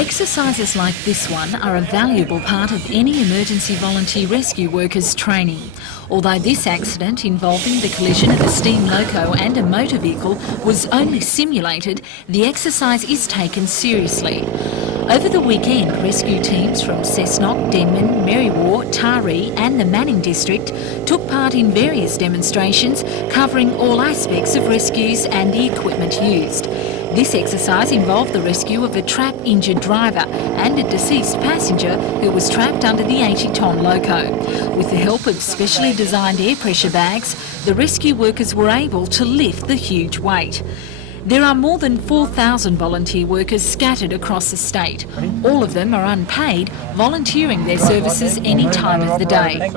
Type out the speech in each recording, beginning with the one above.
Exercises like this one are a valuable part of any emergency volunteer rescue workers' training. Although this accident involving the collision of a steam loco and a motor vehicle was only simulated, the exercise is taken seriously. Over the weekend, rescue teams from Cessnock, Denman, Merriwa, Taree and the Manning district took part in various demonstrations covering all aspects of rescues and the equipment used. This exercise involved the rescue of a trap-injured driver and a deceased passenger who was trapped under the 80-tonne loco. With the help of specially designed air pressure bags, the rescue workers were able to lift the huge weight. There are more than 4,000 volunteer workers scattered across the state. All of them are unpaid, volunteering their services any time of the day.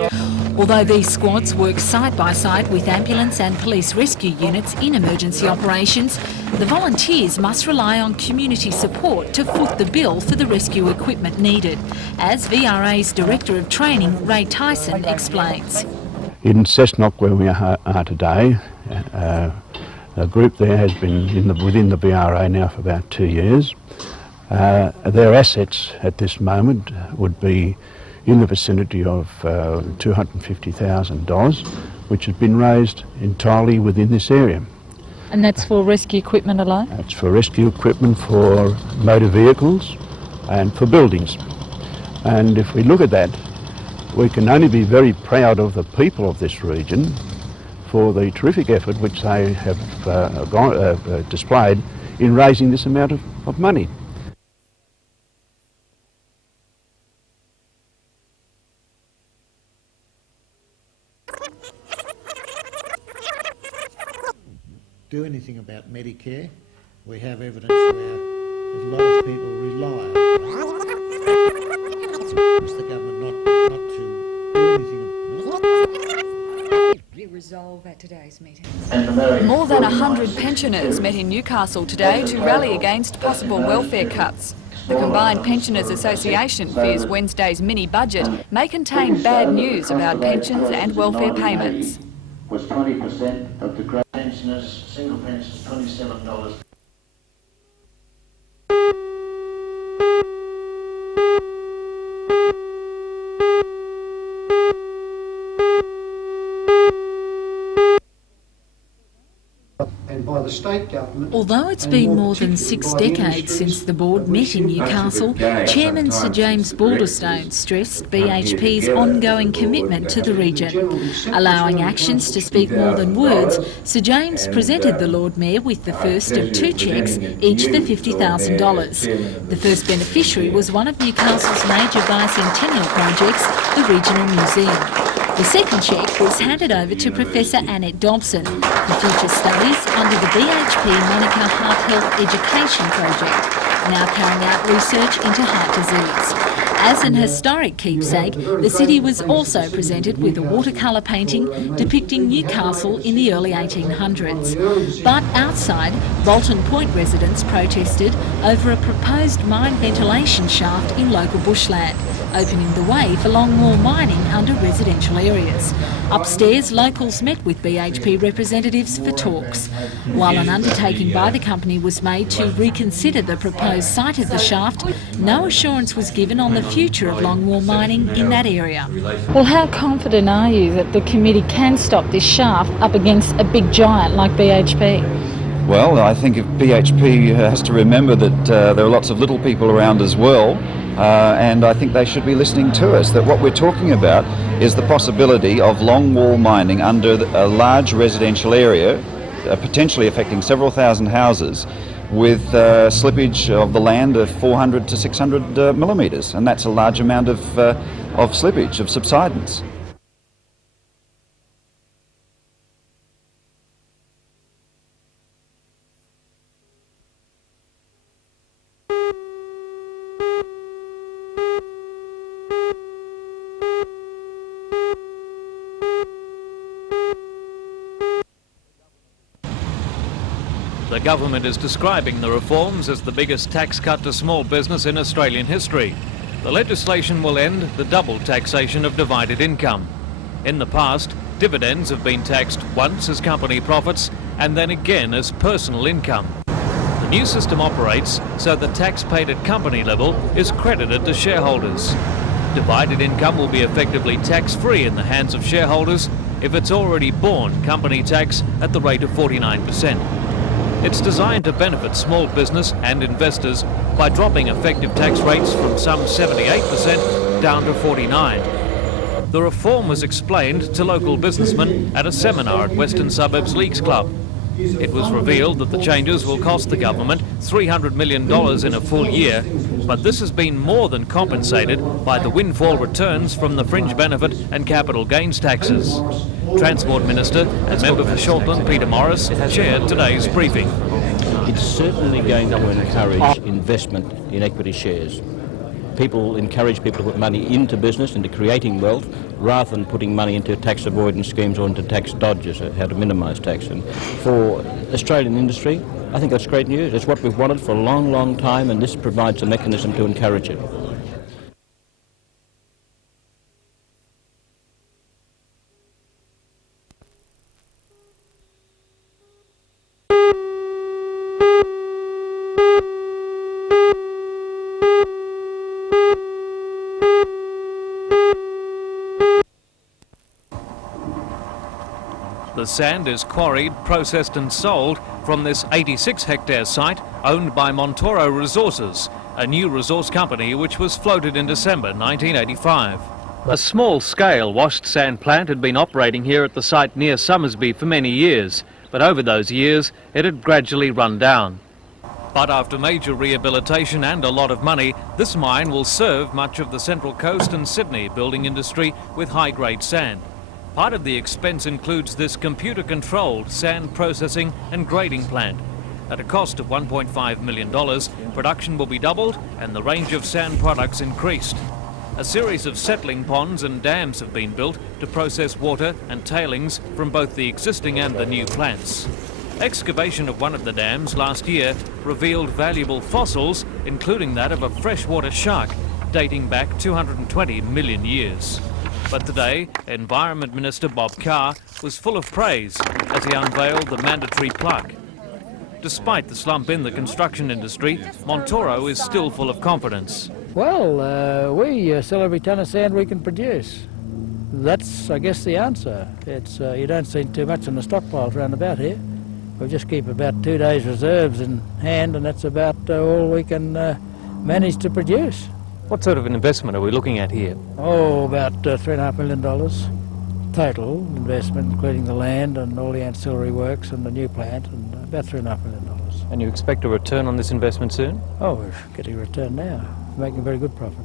Although these squads work side by side with ambulance and police rescue units in emergency operations, the volunteers must rely on community support to foot the bill for the rescue equipment needed, as VRA's Director of Training, Ray Tyson, explains. In Cessnock, where we are today, a group there has been within the VRA now for about 2 years. Their assets at this moment would be in the vicinity of $250,000, which has been raised entirely within this area. And that's for rescue equipment alone? That's for rescue equipment, for motor vehicles and for buildings. And if we look at that, we can only be very proud of the people of this region for the terrific effort which they have displayed in raising this amount of money. Do anything about Medicare. We have evidence where a lot of people rely on the government not to do anything. Resolve at today's meeting. More than 100 pensioners met in Newcastle today to rally against possible welfare cuts. The Combined Pensioners Association fears Wednesday's mini-budget may contain bad news about pensions and welfare payments. Was 20% of the great pensioners, single pensions, $27. By the state government. Although it's been more than 6 decades since the board met in Newcastle, Chairman Sir James Balderstone stressed BHP's ongoing commitment to the region. Allowing actions to speak more than words, Sir James presented the Lord Mayor with the first of 2 cheques, each for $50,000. The first beneficiary was one of Newcastle's major bicentennial projects, the Regional Museum. The second cheque was handed over to Professor Annette Dobson for future studies under the BHP Monica Heart Health Education Project, now carrying out research into heart disease. As an historic keepsake, the city was also presented with a watercolour painting depicting Newcastle in the early 1800s. But outside, Bolton Point residents protested over a proposed mine ventilation shaft in local bushland, opening the way for longwall mining under residential areas. Upstairs, locals met with BHP representatives for talks. While an undertaking by the company was made to reconsider the proposed site of the shaft, no assurance was given on the future of longwall mining in that area. Well, how confident are you that the committee can stop this shaft up against a big giant like BHP? Well, I think if BHP has to remember that there are lots of little people around as well, and I think they should be listening to us, that what we're talking about is the possibility of longwall mining under a large residential area, potentially affecting several thousand houses, with slippage of the land of 400 to 600 millimetres, and that's a large amount of slippage, of subsidence. The government is describing the reforms as the biggest tax cut to small business in Australian history. The legislation will end the double taxation of divided income. In the past, dividends have been taxed once as company profits and then again as personal income. The new system operates so the tax paid at company level is credited to shareholders. Divided income will be effectively tax-free in the hands of shareholders if it's already borne company tax at the rate of 49%. It's designed to benefit small business and investors by dropping effective tax rates from some 78% down to 49%. The reform was explained to local businessmen at a seminar at Western Suburbs Leagues Club. It was revealed that the changes will cost the government $300 million in a full year, but this has been more than compensated by the windfall returns from the fringe benefit and capital gains taxes. Transport Minister and Member for Shortland Peter Morris chaired today's briefing. It's certainly going to encourage investment in equity shares. Encourage people to put money into business, into creating wealth, rather than putting money into tax avoidance schemes or into tax dodges, how to minimise tax. And for Australian industry, I think that's great news. It's what we've wanted for a long, long time, and this provides a mechanism to encourage it. The sand is quarried, processed and sold from this 86-hectare site owned by Montoro Resources, a new resource company which was floated in December 1985. A small-scale washed sand plant had been operating here at the site near Summersby for many years, but over those years it had gradually run down. But after major rehabilitation and a lot of money, this mine will serve much of the Central Coast and Sydney building industry with high-grade sand. Part of the expense includes this computer-controlled sand processing and grading plant. At a cost of $1.5 million, production will be doubled and the range of sand products increased. A series of settling ponds and dams have been built to process water and tailings from both the existing and the new plants. Excavation of one of the dams last year revealed valuable fossils, including that of a freshwater shark dating back 220 million years. But today, Environment Minister Bob Carr was full of praise as he unveiled the mandatory plug. Despite the slump in the construction industry, Montoro is still full of confidence. Well, we sell every tonne of sand we can produce. That's, I guess, the answer. It's you don't see too much in the stockpiles around about here. We just keep about 2 days' reserves in hand, and that's about all we can manage to produce. What sort of an investment are we looking at here? Oh, about $3.5 million total investment, including the land and all the ancillary works and the new plant, and about $3.5 million. And you expect a return on this investment soon? Oh, we're getting a return now. We're making a very good profit.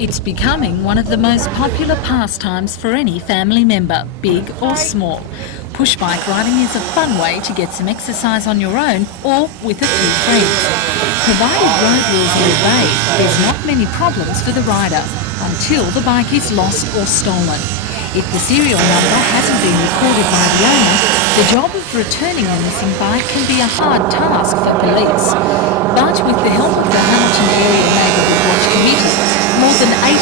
It's becoming one of the most popular pastimes for any family member, big or small. Push bike riding is a fun way to get some exercise on your own or with a few friends. Provided road rules are obeyed, there's not many problems for the rider until the bike is lost or stolen. If the serial number hasn't been recorded by the owner, the job of returning a missing bike can be a hard task for police. But with the help of the Hamilton Area Neighbourhood Watch Committee, more than 800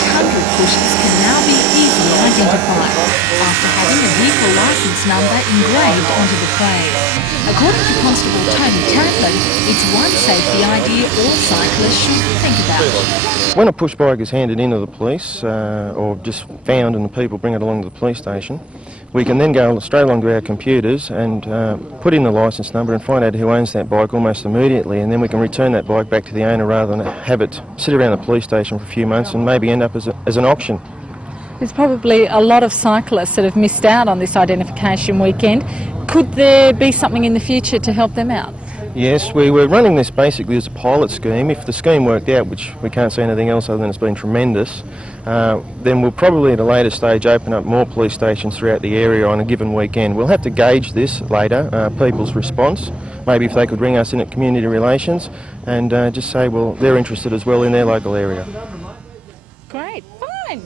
pushes can now be easily identified after having a vehicle licence number engraved onto the frame. According to Constable Tony Taplin, it's one safety idea all cyclists should think about. When a push bike is handed into the police or just found and the people bring it along to the police station, we can then go straight along to our computers and put in the licence number and find out who owns that bike almost immediately, and then we can return that bike back to the owner rather than have it sit around the police station for a few months and maybe end up as an auction. There's probably a lot of cyclists that have missed out on this identification weekend. Could there be something in the future to help them out? Yes, we were running this basically as a pilot scheme. If the scheme worked out, which we can't see anything else other than it's been tremendous, then we'll probably at a later stage open up more police stations throughout the area on a given weekend. We'll have to gauge this later, people's response. Maybe if they could ring us in at Community Relations and just say, well, they're interested as well in their local area. Great, fine.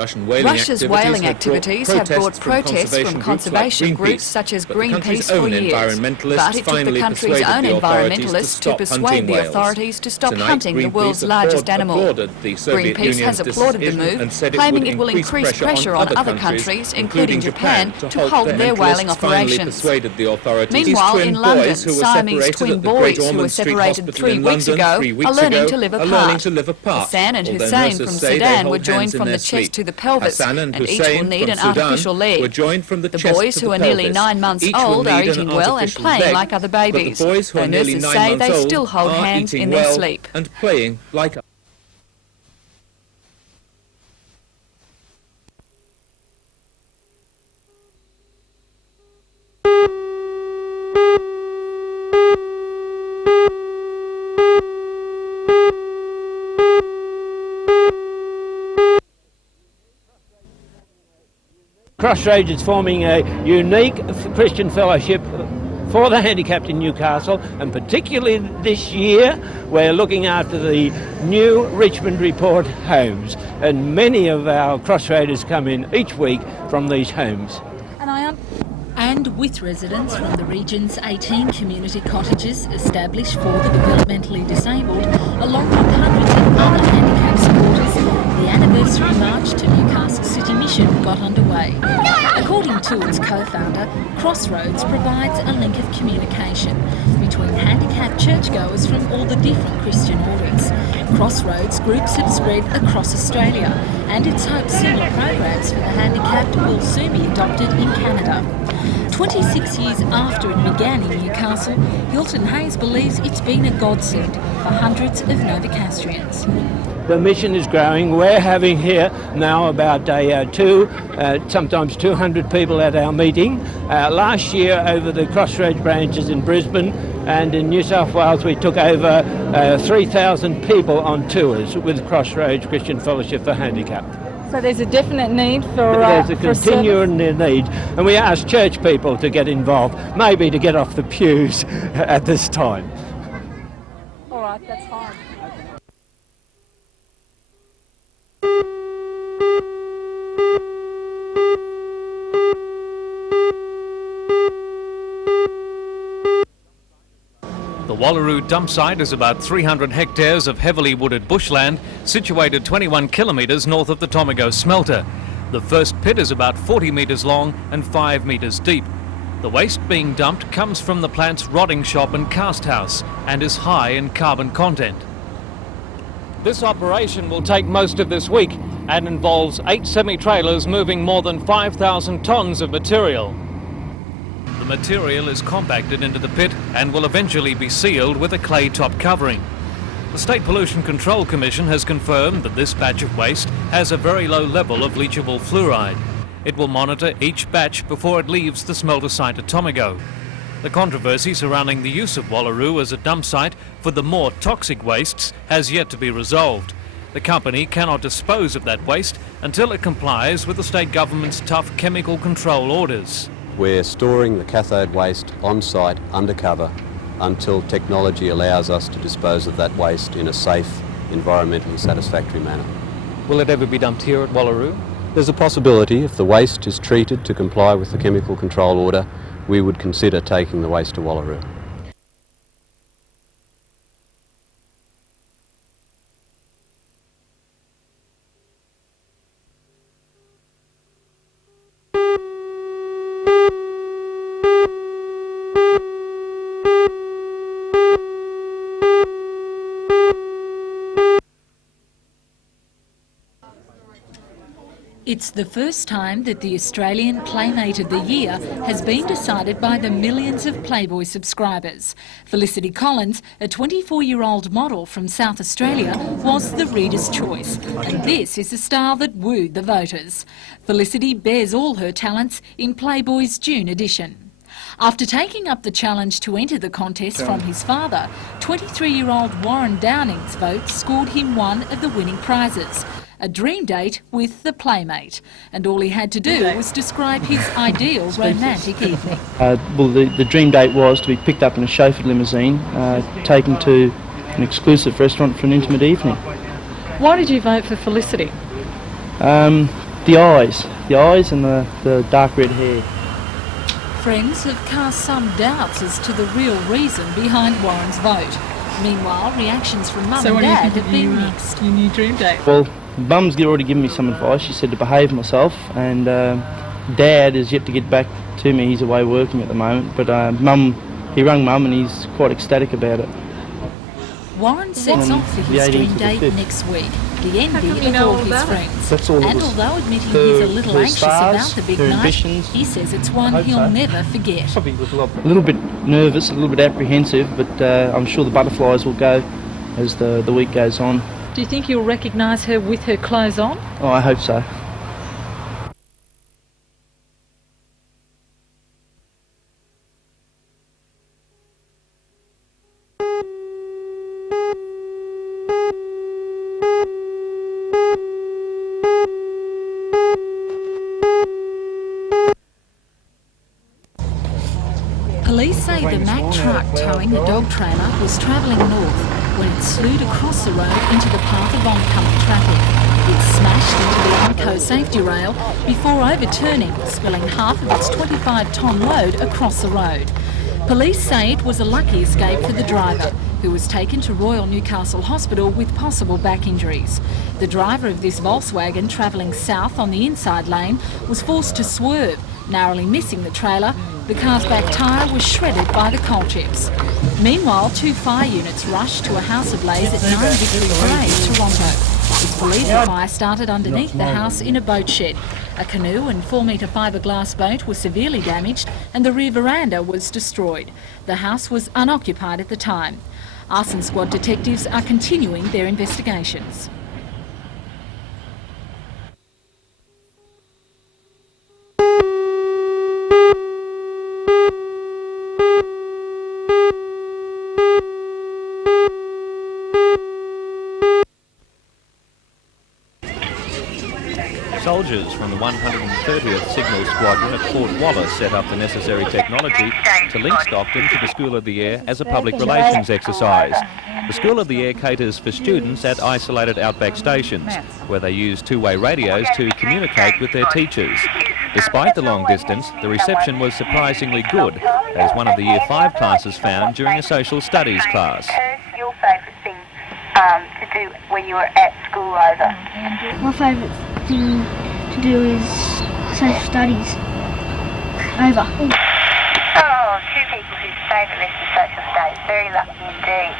Russia's whaling activities have brought protests from conservation groups such as Greenpeace for years, but it took the country's own environmentalists to persuade the authorities to stop hunting the world's largest animal. Greenpeace has applauded the move, claiming it will increase pressure on other countries, including Japan, to halt their whaling operations. Meanwhile, in London, Siamese twin boys who were separated 3 weeks ago are learning to live apart. Hassan and Hussein from Sudan were joined from the chest to the pelvis, and each will need an artificial leg. The boys, who are nearly 9 months old, are eating well and playing like other babies, though nurses say they still hold hands in their sleep. Crossroads is forming a unique Christian fellowship for the handicapped in Newcastle, and particularly this year we're looking after the new Richmond Report homes, and many of our Crossroaders come in each week from these homes. And with residents from the region's 18 community cottages established for the developmentally disabled, along with hundreds of other handicap supporters, the anniversary march to Newcastle City Mission got underway. According to its co-founder, Crossroads provides a link of communication between handicapped churchgoers from all the different Christian orders. Crossroads groups have spread across Australia, and it's hoped similar programs for the handicapped will soon be adopted in Canada. 26 years after it began in Newcastle, Hilton Hayes believes it's been a godsend for hundreds of Novocastrians. The mission is growing. We're having here now about sometimes 200 people at our meeting. Last year over the Crossroads branches in Brisbane and in New South Wales we took over 3,000 people on tours with Crossroads Christian Fellowship for Handicapped. So there's a definite need for there's a continuing need, and we ask church people to get involved, maybe to get off the pews at this time. All right, that's fine. The Wallaroo dump site is about 300 hectares of heavily wooded bushland situated 21 kilometres north of the Tomago smelter. The first pit is about 40 metres long and 5 metres deep. The waste being dumped comes from the plant's rodding shop and cast house and is high in carbon content. This operation will take most of this week and involves 8 semi-trailers moving more than 5,000 tonnes of material. The material is compacted into the pit and will eventually be sealed with a clay top covering. The State Pollution Control Commission has confirmed that this batch of waste has a very low level of leachable fluoride. It will monitor each batch before it leaves the smelter site at Tomago. The controversy surrounding the use of Wallaroo as a dump site for the more toxic wastes has yet to be resolved. The company cannot dispose of that waste until it complies with the state government's tough chemical control orders. We're storing the cathode waste on site undercover until technology allows us to dispose of that waste in a safe, environmentally satisfactory manner. Will it ever be dumped here at Wallaroo? There's a possibility if the waste is treated to comply with the chemical control order, we would consider taking the waste to Wallaroo. It's the first time that the Australian Playmate of the Year has been decided by the millions of Playboy subscribers. Felicity Collins, a 24-year-old model from South Australia, was the reader's choice, and this is the style that wooed the voters. Felicity bears all her talents in Playboy's June edition. After taking up the challenge to enter the contest from his father, 23-year-old Warren Downing's vote scored him one of the winning prizes, a dream date with the Playmate, and all he had to do was describe his ideal romantic evening. Well, the dream date was to be picked up in a chauffeured limousine, taken to an exclusive restaurant for an intimate evening. Why did you vote for Felicity? the eyes and the dark red hair. Friends have cast some doubts as to the real reason behind Warren's vote. Meanwhile, reactions from Mum and Dad have been mixed. Your new dream date? Well, Mum's already given me some advice. She said to behave myself, and Dad is yet to get back to me. He's away working at the moment, but he rang Mum and he's quite ecstatic about it. Warren sets off for his dream date next week, the envy of all his friends. And although admitting he's a little anxious about the big night, he says it's one he'll never forget. Probably a little bit nervous, a little bit apprehensive, but I'm sure the butterflies will go as the week goes on. Do you think you'll recognise her with her clothes on? Oh, I hope so. Police say the Mack truck towing the dog trailer was travelling north when it slewed across the road into the path of oncoming traffic. It smashed into the Armco safety rail before overturning, spilling half of its 25-tonne load across the road. Police say it was a lucky escape for the driver, who was taken to Royal Newcastle Hospital with possible back injuries. The driver of this Volkswagen travelling south on the inside lane was forced to swerve, narrowly missing the trailer. The car's back tyre was shredded by the coal chips. Meanwhile, 2 fire units rushed to a house ablaze at 9 Victory Parade, Toronto. It's believed the fire started underneath the house in a boat shed. A canoe and 4-metre fiberglass boat were severely damaged and the rear veranda was destroyed. The house was unoccupied at the time. Arson Squad detectives are continuing their investigations. Soldiers from the 130th Signal Squadron at Fort Wallace set up the necessary technology to link Stockton to the School of the Air as a public relations exercise. The School of the Air caters for students at isolated outback stations, where they use two-way radios to communicate with their teachers. Despite the long distance, the reception was surprisingly good, as one of the Year 5 classes found during a social studies class. Your favourite thing to do when you were at school over? My favourite thing to do is social studies over. Oh, 2 people whose favourite lesson is social studies. Very lucky indeed.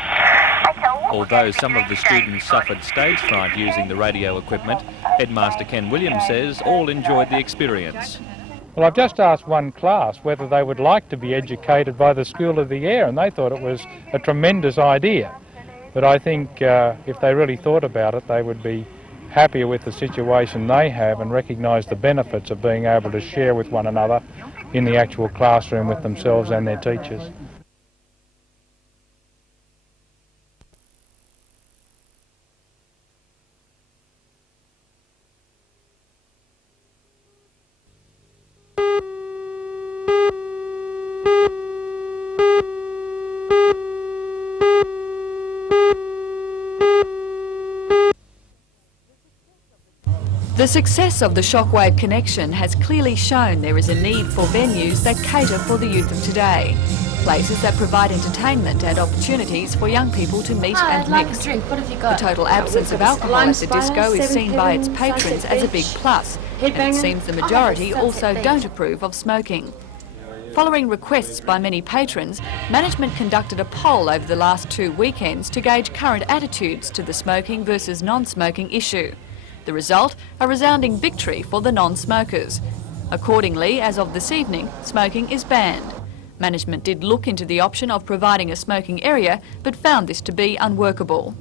Although some of the students suffered stage fright using the radio equipment, Headmaster Ken Williams says all enjoyed the experience. Well, I've just asked one class whether they would like to be educated by the School of the Air, and they thought it was a tremendous idea. But I think if they really thought about it, they would be happier with the situation they have and recognise the benefits of being able to share with one another in the actual classroom with themselves and their teachers. The success of the shockwave connection has clearly shown there is a need for venues that cater for the youth of today. Places that provide entertainment and opportunities for young people to meet and mix. The total absence of alcohol at the disco is seen by its patrons as a big plus, and it seems the majority also don't approve of smoking. Following requests by many patrons, management conducted a poll over the last 2 weekends to gauge current attitudes to the smoking versus non-smoking issue. The result, a resounding victory for the non-smokers. Accordingly, as of this evening, smoking is banned. Management did look into the option of providing a smoking area, but found this to be unworkable.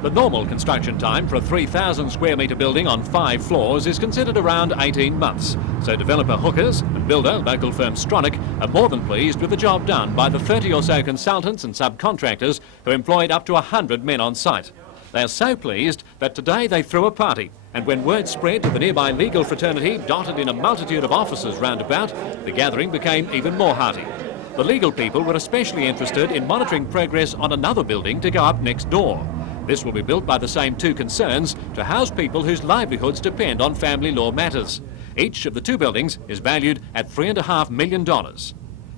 The normal construction time for a 3,000 square metre building on 5 floors is considered around 18 months. So developer Hookers and builder local firm Stronach are more than pleased with the job done by the 30 or so consultants and subcontractors who employed up to 100 men on site. They are so pleased that today they threw a party And when word spread to the nearby legal fraternity, dotted in a multitude of offices round about, the gathering became even more hearty. The legal people were especially interested in monitoring progress on another building to go up next door. This will be built by the same two concerns to house people whose livelihoods depend on family law matters. Each of the two buildings is valued at $3.5 million.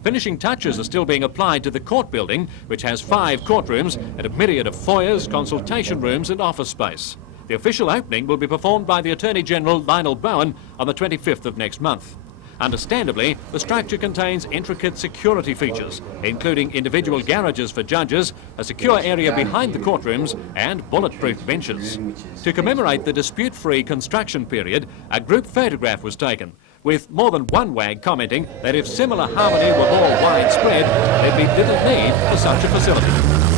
Finishing touches are still being applied to the court building, which has 5 courtrooms and a myriad of foyers, consultation rooms and office space. The official opening will be performed by the Attorney-General Lionel Bowen on the 25th of next month. Understandably, the structure contains intricate security features, including individual garages for judges, a secure area behind the courtrooms and bulletproof benches. To commemorate the dispute-free construction period, a group photograph was taken, with more than one wag commenting that if similar harmony were more widespread, there'd be little need for such a facility.